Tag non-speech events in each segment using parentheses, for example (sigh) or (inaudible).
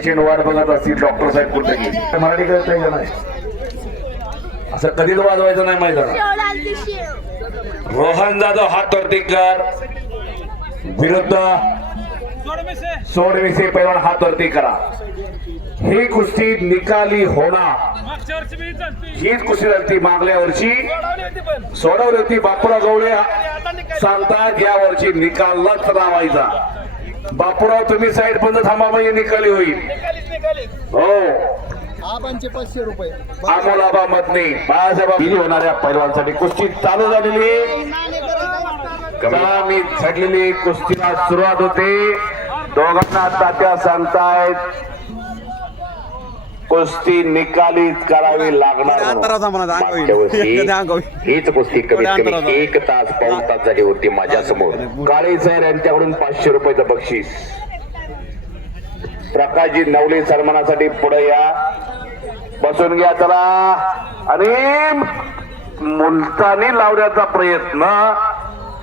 Patient वाट बघत असतील डॉक्टर साहेब कुठे गेले? मराठी करत नाही नाही असं कधीच वाजवायचं नाही माहिती रोहन जाधव हात वरती कर. विरुद्ध सोडविसे पैलवान हात वरती करा. ही कुस्ती निकाली होणार. हीच कुस्ती झाली मागल्या वर्षी. सोडवली होती बापूला गवळे. सांगतात या वर्षी निकालच लावायचा बापूराव तुम्ही साईड बंद थांबा म्हणजे निकाली होईल. हो. आबांचे पाचशे रुपये. अमोलाबा मधने बाळासाहेब दिली होणाऱ्या पैलवानसाठी कुस्ती चालू झालेली. मी छडलेली कुस्तीला सुरुवात होते. दोघांना तात्या सांगतायत. कुस्ती निकाली करावी लागणार. मागच्या वर्षी. (laughs) हीच कुस्ती कमीत कमी. एक तास पाऊन तास झाली होती माझ्यासमोर काळे सर यांच्याकडून पाचशे रुपयाचं बक्षीस. प्रकाशजी नवले सन्मानासाठी पुढे या. बसून घ्या चला. आणि मुलतानी लावण्याचा प्रयत्न.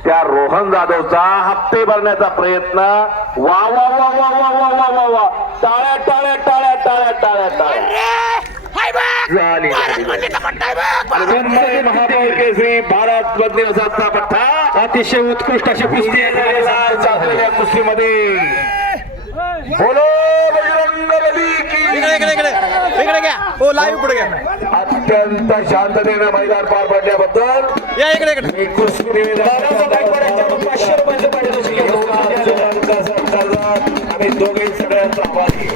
त्या रोहन जाधवचा हप्ते भरण्याचा प्रयत्न. वा वा वा वा वा वा वा वा वा. टाळ्या टाळ्या टाळ्या टाळ्या टाळ्या केसरी भारत पठ्ठा अतिशय उत्कृष्ट अशी कुस्ती आहे. चाललेल्या कुस्तीमध्ये. बोलो बजरंग इकडे घ्या. हो लाईव्ह पुढे घ्या. अत्यंत शांततेनं मैदान पार पडल्याबद्दल या इकडे पाचशे आम्ही दोघे सगळ्यांचा आभारी.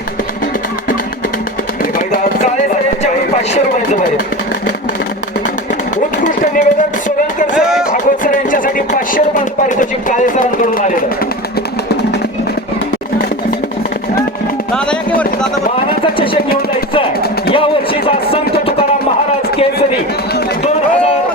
उत्कृष्ट निवेदन सोलंकर भागवत सर यांच्यासाठी पाचशे रुपयांचं पारितोषिक काळे सरांकडून आलेलं. मानाचा चषक घेऊन जायचं या वर्षीचा संत तुकाराम महाराज केसरी दोन हजार